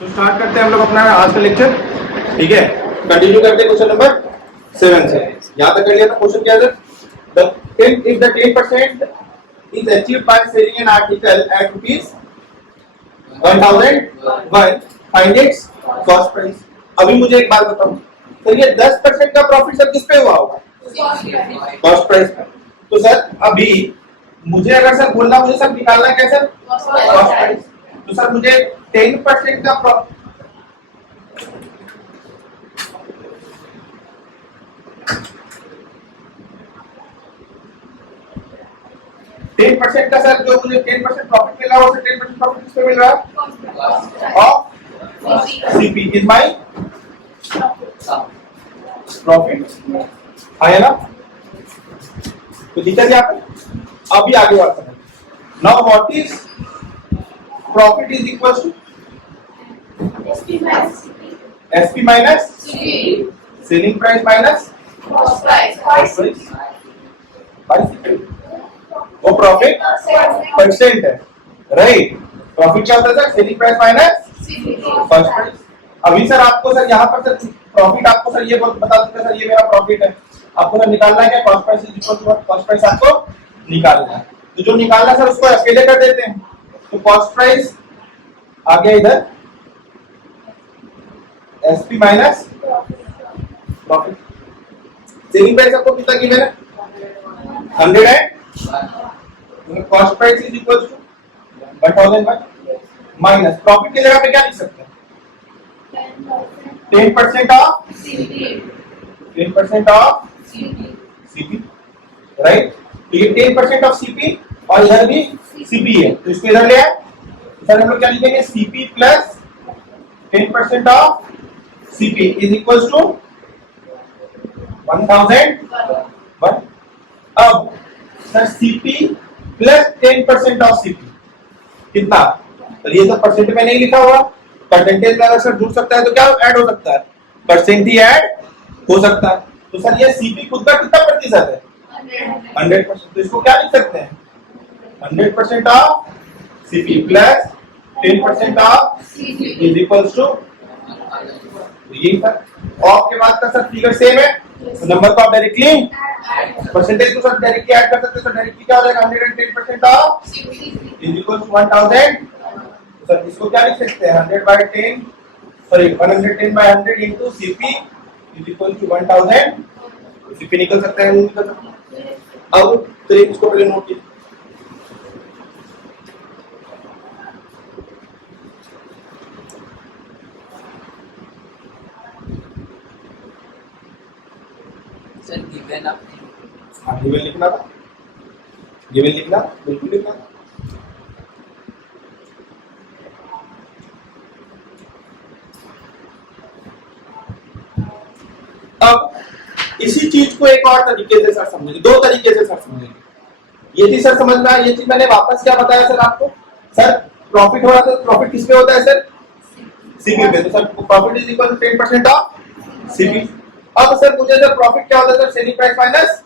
तो स्टार्ट करते हैं हम लोग अपना आज का लेक्चर। ठीक है, कंटिन्यू करते हैं क्वेश्चन नंबर 7 से। यहां तक कर लिया था। क्वेश्चन क्या है? If the 10% is achieved by selling an article at rupees 1001, find its cost price। अभी मुझे एक बात बताओ, तो ये 10% का प्रॉफिट सर किस पे हुआ होगा? कॉस्ट प्राइस पे। तो सर अभी मुझे अगर सर बोलना, मुझे सर निकालना क्या सर? Cost price. तो सर मुझे 10% का 10% का सर जो मुझे 10% प्रॉफिट मिल रहा है, उसे 10% प्रॉफिट किस पे मिल रहा है? Of CP is my profit. आया ना? तो दिखा दिया आपको। अभी आगे बात करें। Now what is profit is equal to SP minus selling price minus cost price by CP. वो प्रॉफिट परसेंट है, राइट? प्रॉफिट क्या होता है sir? Selling price minus cost price. अभी सर आपको सर यहाँ पर सर प्रॉफिट आपको सर ये बता देते हैं सर ये मेरा प्रॉफिट है। आपको सर निकालना है क्या? Cost price is equal to cost price आपको निकालना है। तो जो निकालना है सर उसको अकेले कर देते हैं। तो कॉस्ट प्राइस आ गया इधर SP minus profit. Selling price आपको कितना गिवन है? 100 है। Cost price is equal to 1001 minus profit की जगह पे क्या लिख सकते हैं? 10% ऑफ सीपी, राइट? तो ये 10% ऑफ सीपी और इधर भी सीपी है, तो इसको इधर ले आए। सर हम लोग क्या लिखेंगे? CP plus 10% of CP is equal to 1001। अब sir CP plus 10% of CP कितना? तो ये तो परसेंट में नहीं लिखा हुआ। परसेंटेज में अगर सर जुड़ सकता है तो क्या ऐड हो सकता है? परसेंट ही ऐड हो सकता है। तो सर ये सीपी खुद का कितना प्रतिशत है? 100%। तो इसको क्या लिख सकते हैं? 100% of CP plus 10% of CP is equal to यही सर। ऑफ के बाद का सर फिगर सेम है, तो नंबर को आप डायरेक्टली परसेंटेज को सर डायरेक्टली ऐड कर सकते हैं। सर डायरेक्टली क्या हो जाएगा? 110% of is equal to 1000। Sir इसको क्या लिख सकते हैं? 110 into CP is equal to 1000। CP निकल सकता है, नहीं निकल सकता। अब चलिए इसको पहले नोट कीजिए। सर गिवन आप गिवन लिखना था, गिवन लिखना बिल्कुल लिखना। अब इसी चीज को एक और तरीके से सर समझेंगे, दो तरीके से सर समझेंगे। ये चीज सर समझना, ये चीज मैंने वापस क्या बताया सर आपको? सर प्रॉफिट हो रहा था, प्रॉफिट किस पे होता है सर? सीपी पे। तो sir profit is equal to 10% of CP. अब सर मुझे सर प्रॉफिट क्या होता है sir? Selling price minus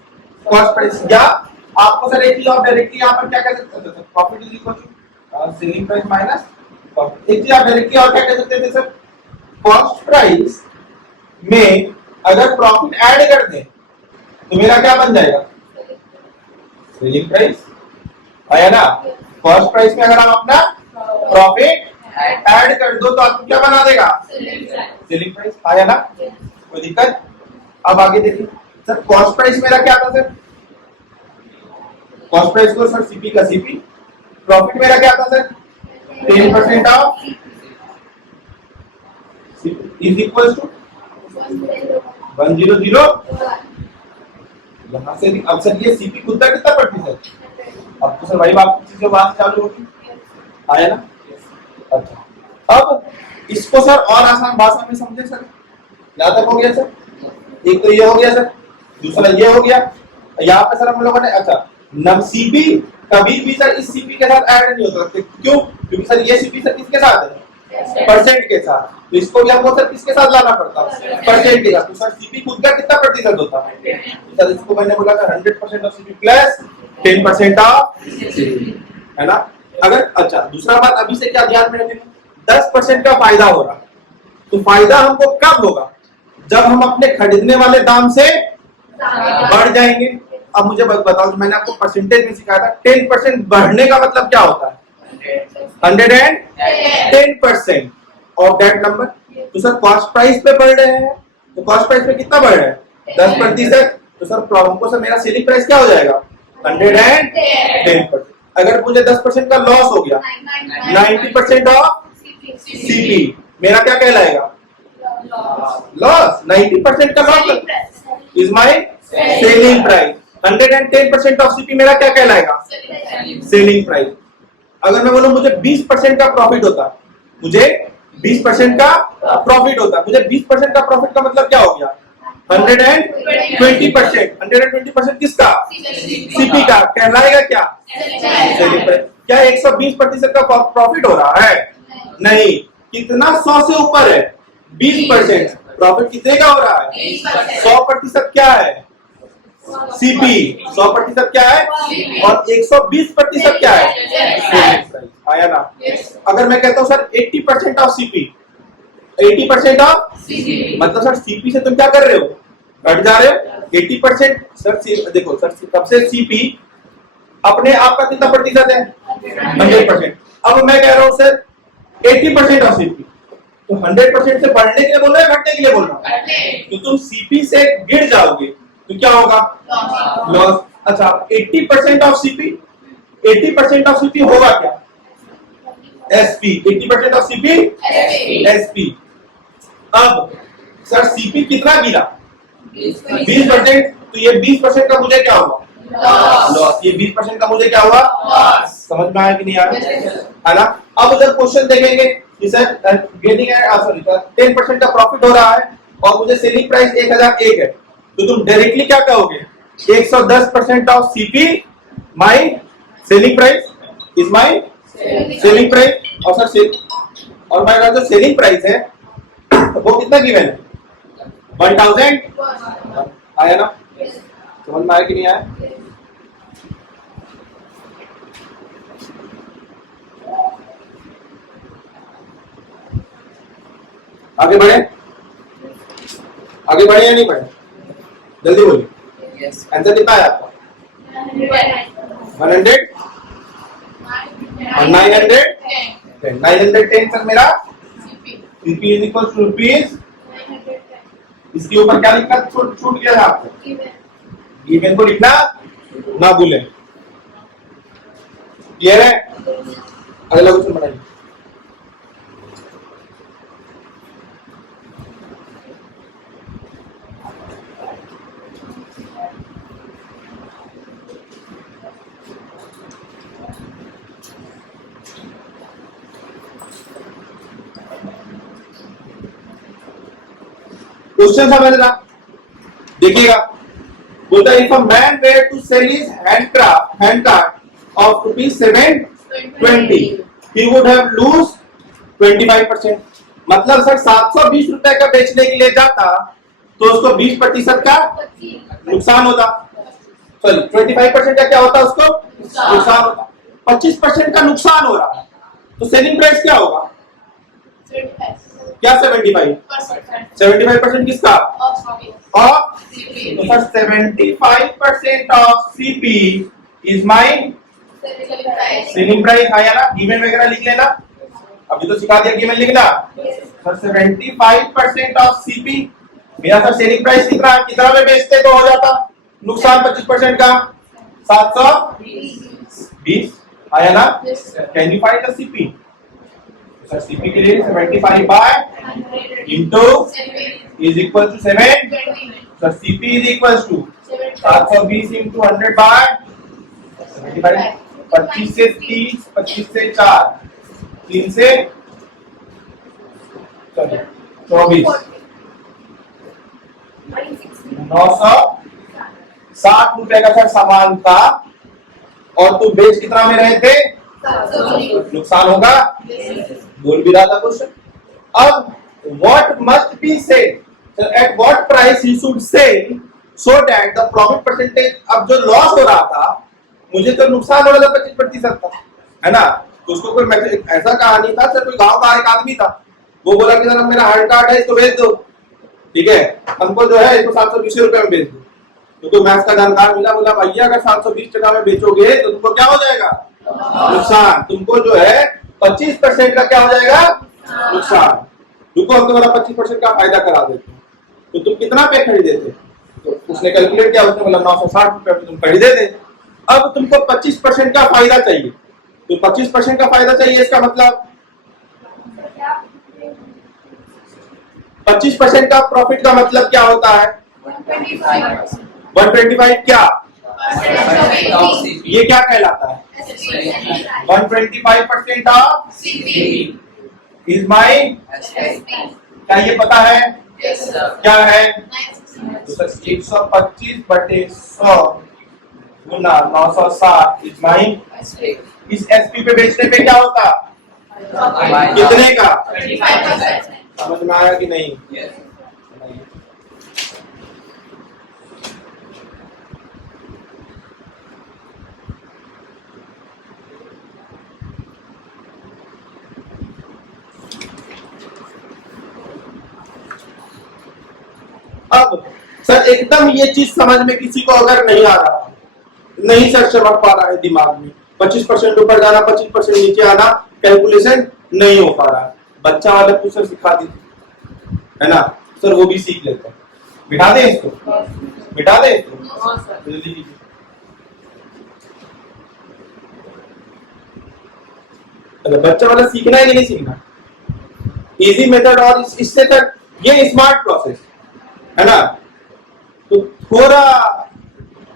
cost price. या आपको सर एक चीज और डायरेक्टली यहाँ पर क्या कह सकते थे sir? Profit is equal to selling price minus cost. एक चीज आप डायरेक्टली और क्या कह सकते थे सर? कॉस्ट प्राइस में अगर प्रॉफिट ऐड कर दें तो मेरा क्या बन जाएगा? Selling price. आया ना? कॉस्ट प्राइस में अगर आप अपना प्रॉफिट ऐड कर दो तो आपको क्या बना देगा? Selling price. आया ना? कोई दिक्कत? अब आगे देखिए सर, कॉस्ट प्राइस मेरा क्या था सर? कॉस्ट प्राइस को सर सीपी का सीपी। प्रॉफिट मेरा क्या था sir? 10% of is equal to 100। यहाँ से अब सर ये सीपी खुद का कितना प्रतिशत? अब तो सर वही बात चीजें बात चालू होगी। आया ना? अच्छा, अब इसको सर और आसान भाषा में समझे सर। यहाँ तक हो गया सर? एक तो ये हो गया सर, दूसरा ये हो गया। यहाँ पे सर हम लोगों ने अच्छा नम सीपी कभी भी सर इस सीपी के साथ ऐड नहीं हो सकते। क्यों? क्योंकि सर ये सीपी सर किसके साथ है? परसेंट के साथ। तो इसको भी हमको सर किसके साथ लाना पड़ता है? परसेंट के साथ। तो सर सीपी खुद का कितना प्रतिशत होता है? तो सर इसको मैंने बोला था 100% of CP plus 10% of CP, है ना? अगर अच्छा दूसरा बात अभी से क्या ध्यान में रखेंगे? 10% का फायदा हो रहा है, तो फायदा हमको कब होगा? जब हम अपने खरीदने वाले दाम से बढ़ जाएंगे। अब मुझे बताओ, मैंने आपको परसेंटेज में सिखाया था, 10% बढ़ने का मतलब क्या होता है? 110% ऑफ दैट नंबर। तो सर कॉस्ट प्राइस पे बढ़ रहे हैं, तो कॉस्ट प्राइस पे कितना बढ़ रहा है? 10%। तो सर हमको सर मेरा सेलिंग प्राइस क्या हो जाएगा? 110%। अगर मुझे 10% का लॉस हो गया, 90% ऑफ सीपी मेरा क्या कहलाएगा? लॉस। 90% का loss is my selling price. 110% of CP मेरा क्या कहलाएगा? Selling price. अगर मैं बोलूं मुझे 20% का प्रॉफिट होता, मुझे 20% का प्रॉफिट होता, मुझे 20% का प्रॉफिट का मतलब क्या हो गया? 120%। 120% किसका? सीपी का। कहलाएगा क्या? Selling price. क्या 120% का प्रॉफिट हो रहा है? नहीं। कितना? 100 से ऊपर है 20%। प्रॉफिट कितने का हो रहा है? 100% क्या है? सीपी। 100% क्या है? और 120% क्या है? आया ना? अगर मैं कहता हूं सर 80% ऑफ सीपी, 80% ऑफ मतलब सर सीपी से तुम क्या कर रहे हो? घट जा रहे हो। 80% सर देखो सर, तब से सीपी अपने आप का कितना प्रतिशत है? 100%। अब मैं कह रहा हूं सर 80% ऑफ सीपी, तो 100% से बढ़ने के लिए बोल रहे हैं, घटने के लिए बोल रहा हूं? तो तुम सीपी से गिर जाओगे तो क्या होगा? लॉस। अच्छा, 80% ऑफ सीपी, 80% ऑफ सीपी होगा क्या? एसपी। 80% of CP SP. अब सर सीपी कितना गिरा? 20%। तो ये 20% का मुझे क्या हुआ? लॉस। ये 20% का मुझे क्या हुआ? समझ में आया कि नहीं आया? है ना? अब अगर क्वेश्चन देखेंगे कि सर गेनिंग है, सॉरी 10% का प्रॉफिट हो रहा है और मुझे सेलिंग प्राइस 1001 है, तो तुम डायरेक्टली क्या कहोगे? 110% of CP my selling price is my selling price. और सर और मेरा जो सेलिंग प्राइस है वो कितना गिवन है? 1000। आया ना? समझ में आया कि नहीं आया? आगे बढ़े? आगे बढ़े या नहीं बढ़े? जल्दी बोलिए। आंसर कितना है आपका? 100 और 910। 910 तक मेरा CP is equal to rupees. इसके ऊपर क्या लिखना छूट गया था आपको? गिवन को लिखना ना भूलें। क्लियर है? अगला क्वेश्चन बनाइए। क्वेश्चन समझना, देखिएगा। बोलता है if a man were to sell his hand cart of ₹720 he would have lose 25%। मतलब सर 720 रुपए का बेचने के लिए जाता तो उसको 20% का नुकसान होता। सॉरी 25% का क्या होता? उसको नुकसान होता। 25% का नुकसान हो रहा है, तो सेलिंग प्राइस क्या होगा? क्या? 75% किसका? Of CP. तो sir 75% of CP is my selling price. आया ना? गिवन वगैरह लिख लेना, अभी तो सिखा दिया गिवन लिखना। सर 75% ऑफ सीपी मेरा सर सेलिंग प्राइस कितना में बेचते तो हो जाता? नुकसान 25% का 720। आया ना? Can you find the CP? Sir CP के लिए 75 by into is equal to 7। Sir CP is equal to 720 into 100 by 75। 25 से 30, 25 से 4, 3 से 24, 960 रुपए का सर सामान था और तू बेच कितना में रहे थे? नुकसान होगा। बोल भी रहा था क्वेश्चन। अब what must be said, at what price he should sell so that the profit percentage. अब जो लॉस हो रहा था, मुझे तो नुकसान हो रहा था 25% था, है ना? तो उसको कोई मैसेज ऐसा कहा नहीं था सर, कोई गांव का एक आदमी था, वो बोला कि सर मेरा हैंड कार्ड है इसको भेज दो, ठीक है, हमको जो है इसको 720 रुपए में भेज दो। तो कोई मैथ्स का जानकार मिला, बोला भैया अगर 720 टका में बेचोगे तो तुमको क्या हो जाएगा, नुकसान। तुमको जो है 25% का क्या हो जाएगा, नुकसान। रुको हम तुम्हारा 25% का फायदा करा देते हैं। तो तुम कितना पे खरीदे थे? तो उसने कैलकुलेट किया, उसने बोला 960 रुपए पे तुम खरीदे थे। अब तुमको 25% का फायदा चाहिए, तो 25% का फायदा चाहिए, इसका मतलब 25% का प्रॉफिट का मतलब क्या होता है? 125 क्या, ये क्या कहलाता है? 125% ऑफ इज माई, क्या ये पता है क्या है? तो सर 125 बटे 100 गुना 960 इज माई। इस एसपी पे बेचने पे क्या होता, कितने का? समझ में आया कि नहीं? अब सर एकदम ये चीज समझ में किसी को अगर नहीं आ रहा, नहीं सर समझ पा रहा है दिमाग में, 25% ऊपर जाना 25% नीचे आना कैलकुलेशन नहीं हो पा रहा है, बच्चा वाले को सर सिखा दीजिए, है ना सर, वो भी सीख लेते हैं। बिठा दे इसको, बिठा दे इसको, जल्दी कीजिए। बच्चा वाला सीखना है कि नहीं सीखना? इजी मेथड और इससे तक ये स्मार्ट प्रोसेस है ना। तो थोड़ा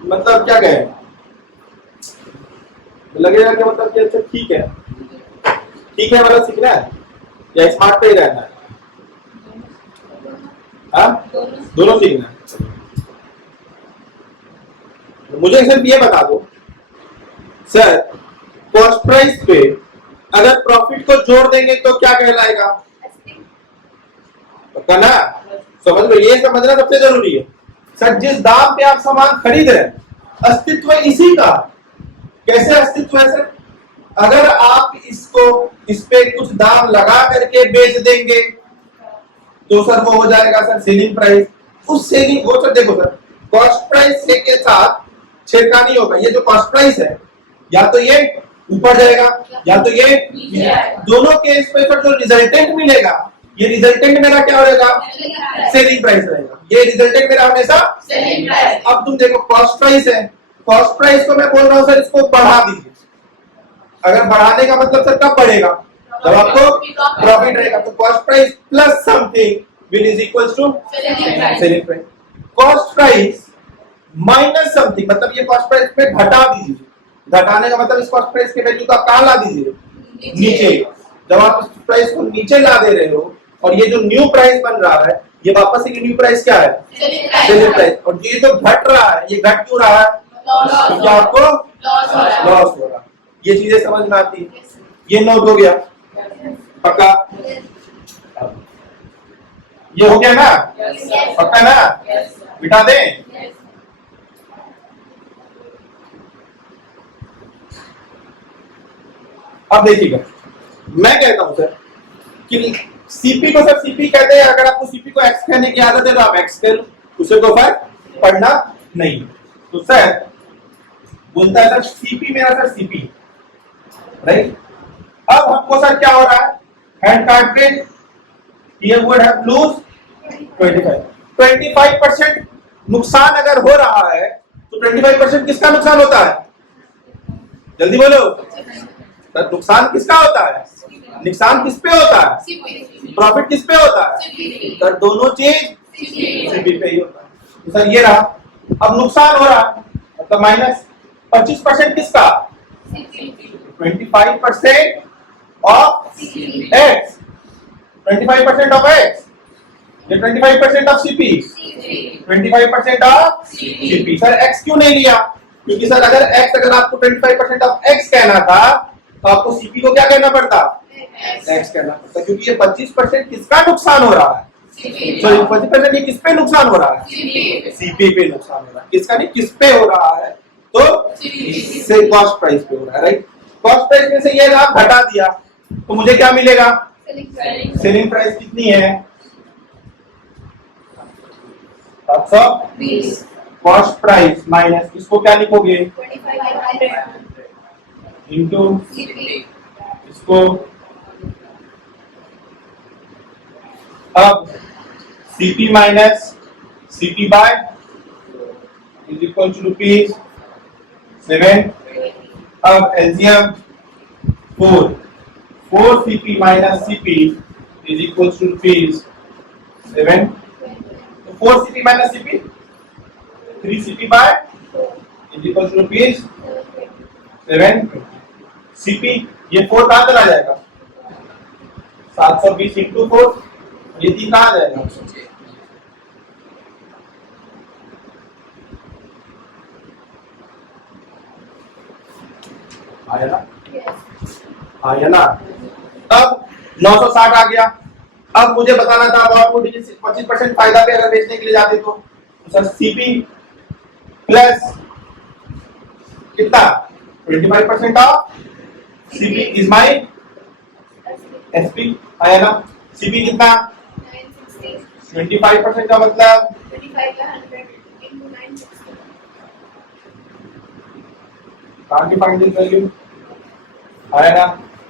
मतलब क्या कहे, लगेगा कि मतलब कि अच्छा ठीक है वाला सीखना है या स्मार्ट पे ही रहना है? हाँ दोनों सीखना है। तो मुझे सिर्फ ये बता दो सर, कॉस्ट प्राइस पे अगर प्रॉफिट को जोड़ देंगे तो क्या कहलाएगा? पक्का ना? समझ लो, ये समझना सबसे जरूरी है। सर जिस दाम पे आप सामान खरीद रहे हैं, अस्तित्व इसी का। कैसे अस्तित्व है सर? अगर आप इसको इस पे कुछ दाम लगा करके बेच देंगे तो सर वो हो जाएगा सर सेलिंग प्राइस। उस सेलिंग वो सर देखो सर, कॉस्ट प्राइस के साथ छेड़खानी होगा। ये जो कॉस्ट प्राइस है या तो ये ऊपर जाएगा या तो ये, दोनों केस पे सर जो रिजल्टेंट मिलेगा, ये रिजल्टेंट मेरा क्या रहेगा? सेलिंग प्राइस रहेगा। ये रिजल्टेंट मेरा हमेशा सेलिंग प्राइस। अब तुम देखो कॉस्ट प्राइस है, कॉस्ट प्राइस को मैं बोल रहा हूं सर इसको बढ़ा दीजिए। अगर बढ़ाने का मतलब सर कब बढ़ेगा? जब आपको प्रॉफिट रहेगा। तो cost price plus something will is equals to selling price. Cost price minus something मतलब ये कॉस्ट प्राइस में घटा दीजिए। घटाने का मतलब इस कॉस्ट प्राइस के वैल्यू को आप कहां ला दीजिए? नीचे। जब आप इस प्राइस को नीचे ला दे रहे हो और ये जो न्यू प्राइस बन रहा है, ये वापस से न्यू प्राइस क्या है? Selling price. और ये जो घट रहा है, ये घट क्यों रहा है? क्योंकि आपको लॉस हो रहा है। ये चीजें समझ में आती है। ये नोट हो गया पक्का? ये हो गया ना? पक्का ना? बिठा दें? अब देखिएगा, मैं कहता हूं सर कि सीपी को सर सीपी कहते हैं। अगर आपको सीपी को एक्स कहने की आदत है तो आप एक्स करो, उसे को फर्क पढ़ना नहीं। तो सर बोलता है सर सीपी मेरा सर सीपी राइट। अब हमको सर क्या हो रहा है? हैंड कार्ड पे ये वुड हैव लूज 25% नुकसान अगर हो रहा है तो 25% किसका नुकसान होता है? जल्दी बोलो सर, नुकसान किसका होता है? नुकसान किस पे होता है? प्रॉफिट किस पे होता है? सर दोनों चीज सीपी पे ही होता है। तो सर ये रहा, अब नुकसान हो रहा है मतलब माइनस 25% किसका? 25% ऑफ एक्स, 25% ऑफ एक्स, ये 25% of CP, 25% of CP. Sir x क्यों नहीं लिया? क्योंकि सर अगर आपको 25% ऑफ एक्स कहना था तो आपको सीपी को क्या कहना पड़ता? एक्स कहना पड़ता, क्योंकि ये 25% किसका नुकसान हो रहा है? सॉरी 25% ये किस पे नुकसान हो रहा है? सीपी पे नुकसान हो रहा है। किसका नहीं, किस पे हो रहा है? तो से कॉस्ट प्राइस पे हो रहा है राइट। कॉस्ट प्राइस में से ये ना घटा दिया तो मुझे क्या मिलेगा? सेलिंग सेलिंग प्राइस कितनी है? 720। कॉस्ट प्राइस माइनस इसको क्या लिखोगे? 2500 इंटू सीपी इसको। अब CP minus CP by is equal to rupees 7। अब LCM 4 CP minus CP is equal to rupees 7। तो 4 CP minus CP 3 CP by is equal to rupees 7। CP ये 4 कहां चला जाएगा? 720 इंटू 4 ये 3 कहां जाएगा? आया ना? आया ना? अब 960 आ गया। अब मुझे बताना था अब आपको 25% फायदा पे अगर बेचने के लिए जाते तो सर सीपी प्लस कितना 25% of CP is my SP. आया ना? सीपी कितना 25% का मतलब 25 का 100 into 960 कहां की फाइंडिंग वैल्यू आया ना?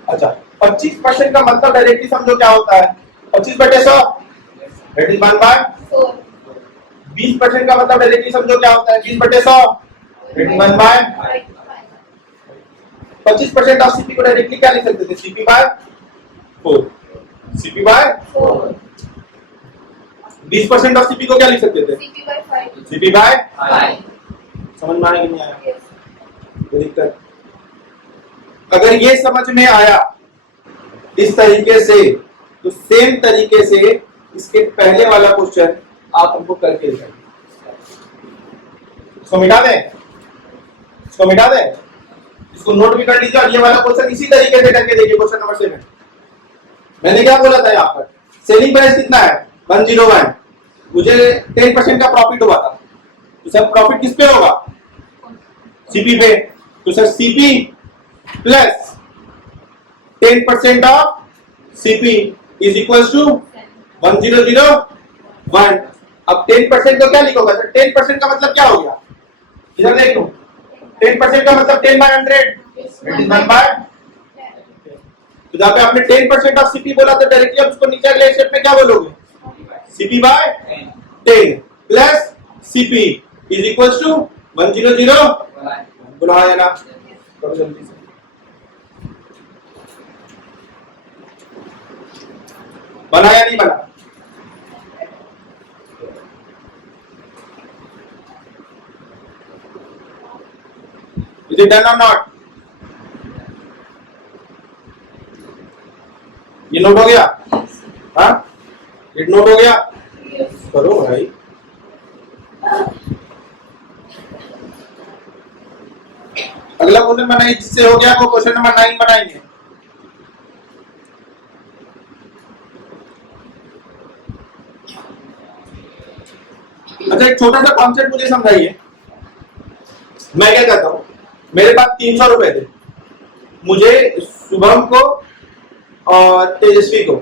अच्छा 25% का मतलब डायरेक्टली समझो क्या होता है 25/100 दैट इज 1/4। 20% का मतलब डायरेक्टली समझो क्या होता है 20/100 दैट इज 1/5। 25% ऑफ सीपी को डायरेक्टली क्या लिख सकते थे CP by 4। CP by 4 20% of CP को क्या लिख सकते थे CP by 5 सीपी बाय 5 समझ में आया कि नहीं आया? yes कोई दिक्कत? अगर ये समझ में आया इस तरीके से तो सेम तरीके से इसके पहले वाला क्वेश्चन आप हमको करके दिखाइए। इसको मिटा दें, इसको मिटा दें, इसको नोट भी कर लीजिए और ये वाला क्वेश्चन इसी तरीके से करके देखिए। क्वेश्चन नंबर 7 मैंने क्या बोला था यहाँ पर सेलिंग प्राइस कितना है 101। मुझे 10% का प्रॉफिट हुआ था तो सर प्रॉफिट किस पे होगा सीपी पे। तो sir CP plus 10% of CP is equal to 1001। अब 10% तो क्या लिखोगा सर 10% का मतलब क्या हो गया इधर देख लो 10% का मतलब 10/100 इट इज 1/10। तो जहाँ पे आपने 10% ऑफ सीपी बोला तो डायरेक्टली आप उसको नीचे अगले स्टेप में क्या बोलोगे CP by 10 plus CP is equal to 100 बुलाया ना। करो जल्दी से बनाया नहीं बना इज इट डन और नॉट? ये नोट हो गया? हाँ इट नोट हो गया? करो भाई अगला क्वेश्चन बनाइए जिससे हो गया वो क्वेश्चन नंबर 9 बनाएंगे। अच्छा एक छोटा सा कॉन्सेप्ट मुझे समझाइए। मैं क्या कहता हूं मेरे पास 300 रुपए थे मुझे शुभम को और तेजस्वी को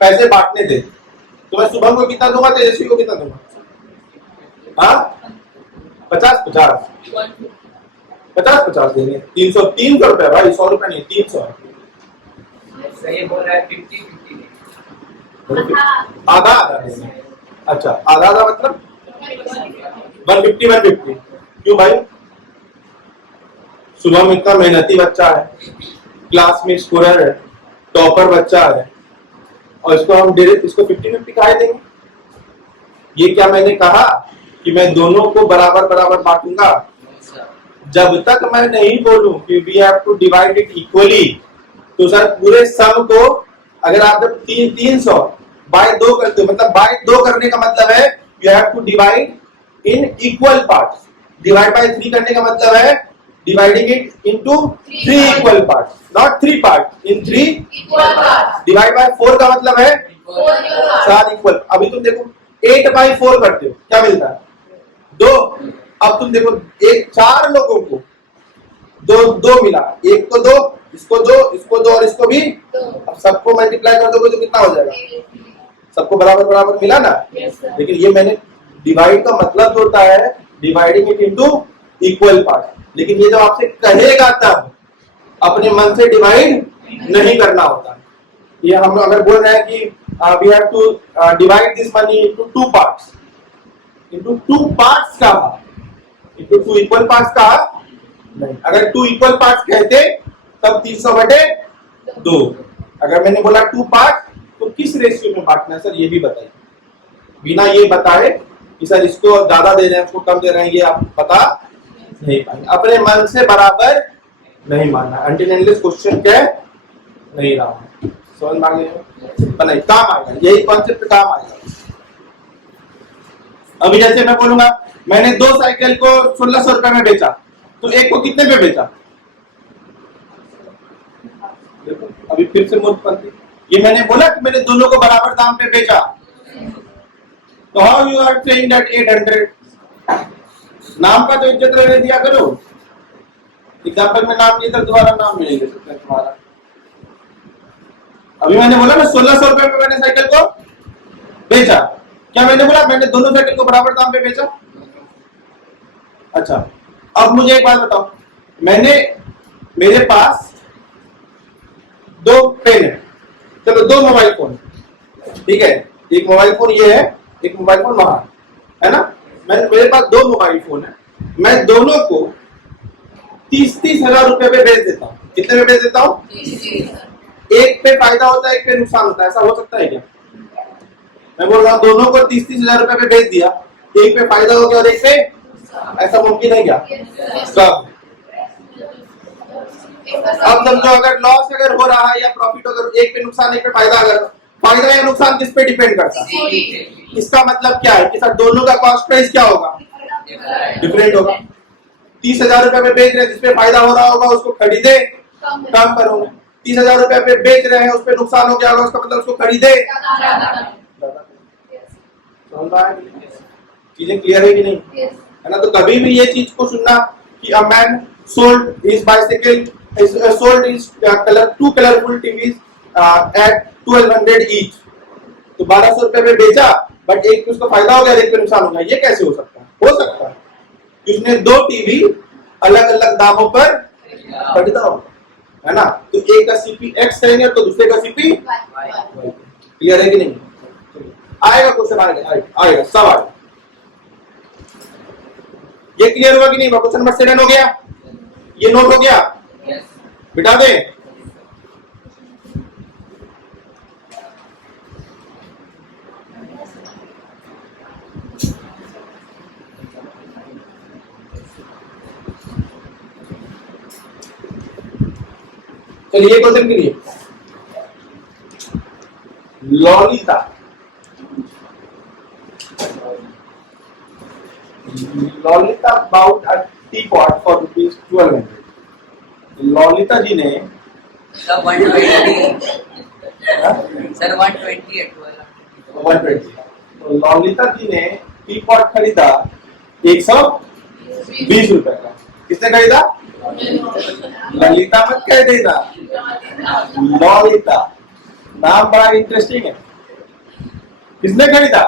पैसे बांटने थे तो मैं शुभम को कितना दूंगा तेजस्वी को कितना दूंगा? हाँ 50-50 देंगे 300 रुपए भाई 100 रुपए नहीं 300 सही बोल रहा है 50-50 आधा आधा देंगे। अच्छा आधा आधा मतलब 150 क्यों भाई? शुभम इतना मेहनती बच्चा है क्लास में स्कोरर है टॉपर बच्चा है और इसको हम डायरेक्ट इसको 50-50 काहे देंगे? ये क्या मैंने कहा कि मैं दोनों को बराबर बराबर बांटूंगा? जब तक मैं नहीं बोलूं कि we have to divide it equally तो सर पूरे सम को अगर आप जब 300 बाय 2 करते हो मतलब बाय 2 करने का मतलब है you have to divide in equal parts. Divide by 3 करने का मतलब है dividing it into 3 equal parts not 3 part in 3 equal parts divide by 4 का मतलब है 4 इक्वल। अभी तुम देखो 8/4 करते हो क्या मिलता है 2। अब तुम देखो एक 4 लोगों को दो मिला, एक को दो, इसको दो और इसको भी। दो। अब सबको मल्टीप्लाई कर दोगे तो कितना हो जाएगा? सबको बराबर बराबर मिला ना। Yes, sir. लेकिन ये मैंने डिवाइड का मतलब होता है dividing it into equal part. लेकिन ये जो आपसे कहेगा तब अपने मन से डिवाइड नहीं करना होता। ये हम अगर बोल रहे हैं कि we have to divide this money into two parts, into two parts का, इनटू टू इक्वल पार्ट्स का नहीं। अगर टू इक्वल पार्ट्स कहते तब 300/2। अगर मैंने बोला टू पार्ट तो किस रेशियो में बांटना है सर ये भी बताइए। बिना ये बताए कि सर इसको ज्यादा दे रहे हैं उसको कम दे रहे हैं ये आप बता नहीं पाएंगे। अपने मन से बराबर नहीं मानना, अंटिल एंडलेस क्वेश्चन कह नहीं रहा हूं। समझ में आ गया? बनाइए, काम आएगा, यही कॉन्सेप्ट काम आएगा। अभी जैसे मैं बोलूंगा मैंने 2 साइकिल को 1600 रुपए में बेचा, तो एक को कितने पे बेचा? देखो अभी फिर से मूर्खपंथी। ये मैंने बोला कि मैंने दोनों को बराबर दाम पे बेचा, तो how you are saying that 800? नाम का तो इज्जत रहने दिया करो। एग्जाम्पल में नाम नहीं था, दोबारा नाम मिलेंगे तुम्हारा। अभी मैंने बोला ना 1600 रुपए में मैंने साइकिल को बेचा, क्या मैंने बोला मैंने दोनों साइकिल को बराबर दाम पे बेचा? अच्छा, अब मुझे एक बात बताओ, मेरे पास 2 पेन है, चलो 2 मोबाइल फोन, ठीक है, एक मोबाइल फोन ये है, एक मोबाइल फोन वहां है ना। मेरे पास 2 मोबाइल फोन है, मैं दोनों को 30-30 हजार रुपए पे बेच देता हूँ। कितने में बेच देता हूँ? एक पे फायदा होता है, एक पे नुकसान होता है, ऐसा हो सकता है क्या? मैं बोल रहा हूँ दोनों को 30-30 हजार रुपए पे बेच दिया, एक पे फायदा हो गया और एक पे, ऐसा मुमकिन है क्या? सब। अब समझो अगर लॉस अगर हो रहा है या प्रॉफिट अगर एक पे नुकसान एक पे फायदा, अगर फायदा या नुकसान किस पे डिपेंड करता है? इसका मतलब क्या है कि सर दोनों का कॉस्ट प्राइस क्या होगा? डिफरेंट होगा। 30 हजार रुपए में बेच रहे हैं, जिसपे फायदा हो रहा होगा उसको खरीदे कम करोगे, 30 हजार रुपए पे बेच रहे हैं उसपे नुकसान हो गया होगा, उसका मतलब उसको खरीदे। चीजें क्लियर है कि नहीं? है ना। तो कभी भी ये चीज को सुनना कि a man sold his bicycle, sold his two colorful TVs at 1200 each, तो 1200 रुपए में बेचा, बट एक पे उसको फायदा हो गया, एक पे नुकसान हो गया। ये कैसे हो सकता है? हो सकता है कि उसने 2 टीवी अलग अलग दामों पर खरीदा हो, है ना। तो एक का सीपी एक्स करेंगे तो दूसरे का सीपी। क्लियर है कि नहीं? आएगा क्वेश्चन, आएगा सब आएगा। ये क्लियर हुआ कि नहीं? क्वेश्चन नंबर 7 हो गया, ये नोट हो गया, बिठा दे। चलिए क्वेश्चन के लिए, Lalita bought a teapot for ₹1200। Lalita ji ने सर 120 सर 120 है 120। तो ललिता जी ने टीपॉट खरीदा 120 रुपए का। किसने खरीदा? ललिता मत कह देना, ललिता। नाम बड़ा इंटरेस्टिंग है। किसने खरीदा?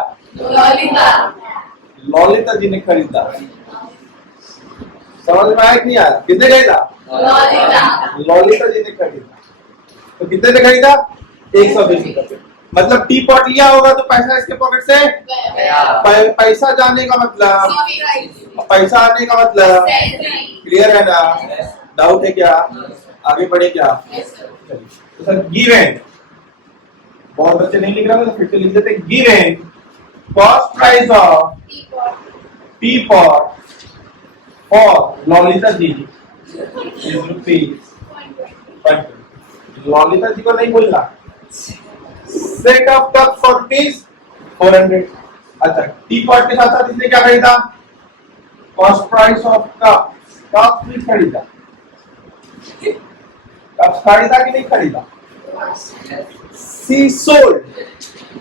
ललिता जी ने खरीदा। समझ में आया कि नहीं आया? किसने खरीदा? ललिता जी ने खरीदा। तो कितने पे खरीदा? 120 रुपए। मतलब टी पॉट लिया होगा तो पैसा इसके पॉकेट से, पैसा जाने का मतलब, पैसा आने का मतलब। क्लियर है ना? डाउट है क्या? आगे बढ़े क्या? तो सर गिवन, बहुत बच्चे नहीं लिख रहे तो फिर से लिख देते, given cost price of teapot for Lalita ji is ₹120। Lalita ji को नहीं बोलना, सेट ऑफ कप फॉर ₹400। अच्छा, टी पॉट के साथ साथ इसने क्या खरीदा? Cost price of cup, cup भी खरीदा। कप खरीदा कि नहीं खरीदा? सी सोल्ड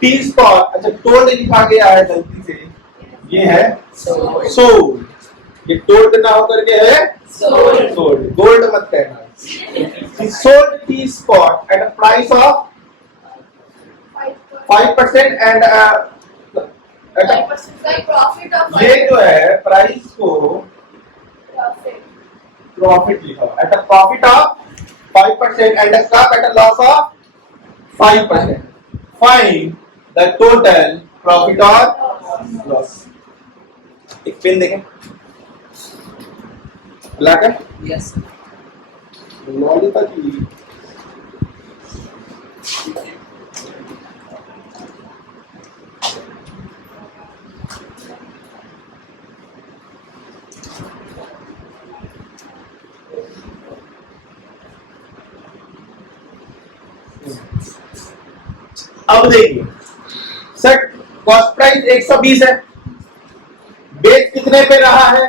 टी स्पॉट। अच्छा, टोल्ड लिखा गया है गलती से, ये है सोल्ड। ये टोल्ड ना होकर के है Sold. सोल्ड, गोल्ड मत कहना। He sold tea spot at a price of 5% and at a 5% का profit of ये जो है प्राइस को profit. प्रॉफिट लिखा हुआ at a profit of 5% and a cup at a loss of 5%। Find the total profit और loss. एक pen देखें, ब्लैक है, Yes. लॉलिता की अब देखिए सर, कॉस्ट प्राइस 120 है, बेच कितने पे रहा है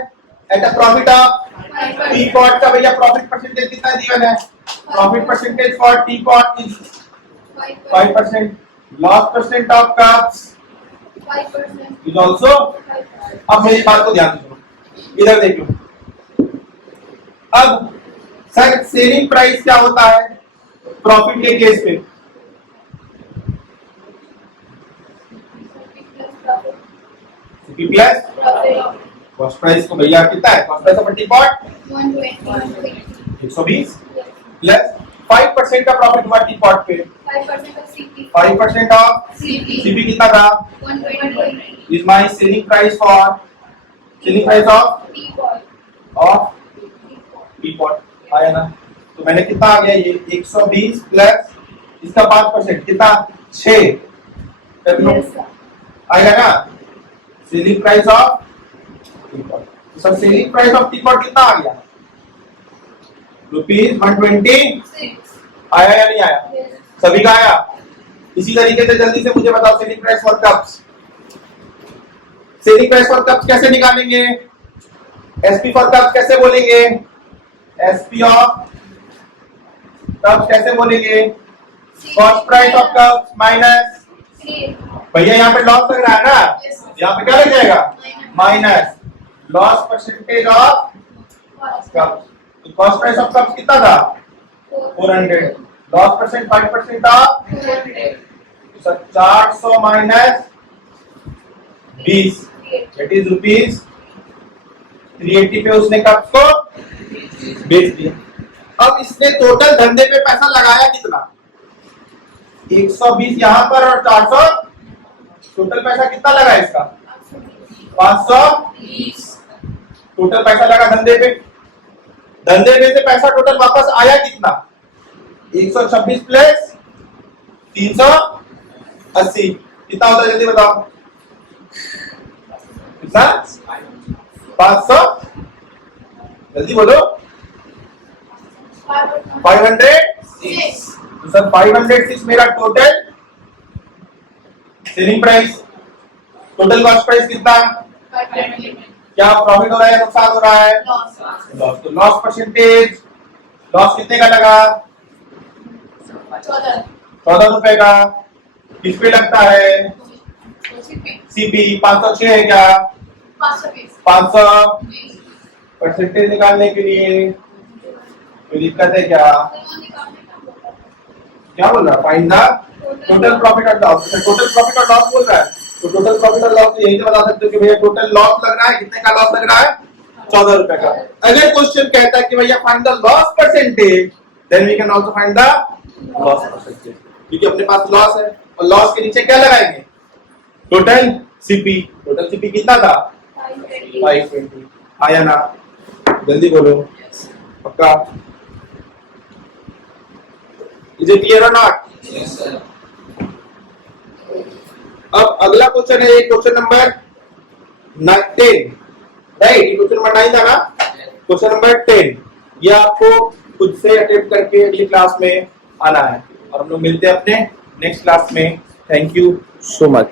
at a profit of T pot का भैया प्रॉफिट परसेंटेज कितना गिवन है? Profit percentage for T pot is 5%, loss percent of cups 5%. Is also. अब मेरी बात को ध्यान दो, इधर देख लो। अब सर सेलिंग प्राइस क्या होता है प्रॉफिट के केस पे? सीपी प्लस कॉस्ट प्राइस को भैया कितना है? Cost price of T pot 120 plus 5% का प्रॉफिट हुआ टी पॉट पे, 5% ऑफ सीपी कितना था? 120 is my selling price for selling price of T pot आया ना? तो मैंने कितना आ गया ये 120 प्लस इसका 5% कितना? 6 कर लो, आएगा ना? Selling price of T pot. Sir selling price of T pot कितना आ गया? ₹120 आया या नहीं आया? सभी का आया? इसी तरीके से जल्दी से मुझे बताओ selling price for cups. Selling price for cups कैसे निकालेंगे? एसपी फॉर कप्स कैसे बोलेंगे? एसपी ऑफ कप्स कैसे बोलेंगे? Cost price of cups minus, भैया यहाँ पे लॉस लग रहा है ना, यहाँ पे क्या लग जाएगा? Minus loss percentage of cups. तो कॉस्ट प्राइस ऑफ कप्स कितना था? 400, loss percent 5% of 400 minus 20 that is rupees 380 पे उसने कप्स को बेच दिया। अब इसने टोटल धंधे पे पैसा लगाया कितना? 120 यहाँ पर और 400, टोटल पैसा कितना लगा इसका? 520 टोटल पैसा लगा धंधे पे। धंधे में से पैसा टोटल वापस आया कितना? 126 प्लस 380 कितना होता है? जल्दी बताओ कितना? 500, जल्दी बोलो। 506। तो सर 506 मेरा total selling price. Total cost price कितना? क्या प्रॉफिट हो रहा है, नुकसान हो रहा है? लॉस। तो लॉस परसेंटेज, लॉस कितने का लगा? 14 रुपए का। किस पे लगता है? सीपी 506 है क्या? 500 परसेंटेज निकालने के लिए कोई दिक्कत है क्या? क्या बोल रहा? फाइंड द टोटल प्रॉफिट और लॉस। टोटल प्रॉफिट और लॉस बोल रहा है, तो टोटल प्रॉफिट और लॉस यही तो बता सकते हो कि भैया टोटल लॉस लग रहा है, कितने का लॉस लग रहा है? 14 रुपए का। अगर क्वेश्चन कहता है कि भैया find the loss percentage, then we can also find the loss percentage, क्योंकि अपने पास लॉस है और लॉस के नीचे क्या लगाएंगे? Total CP. टोटल सीपी कितना था? 520 आया ना? जल्दी बोलो, पक्का? इज इट क्लियर और नॉट? Yes, sir. अब अगला क्वेश्चन है question number 10, right? Question number 9 था ना? क्वेश्चन नंबर 10 ये आपको खुद से अटेम्प्ट करके अगली क्लास में आना है और हम लोग मिलते हैं अपने नेक्स्ट क्लास में। Thank you so much.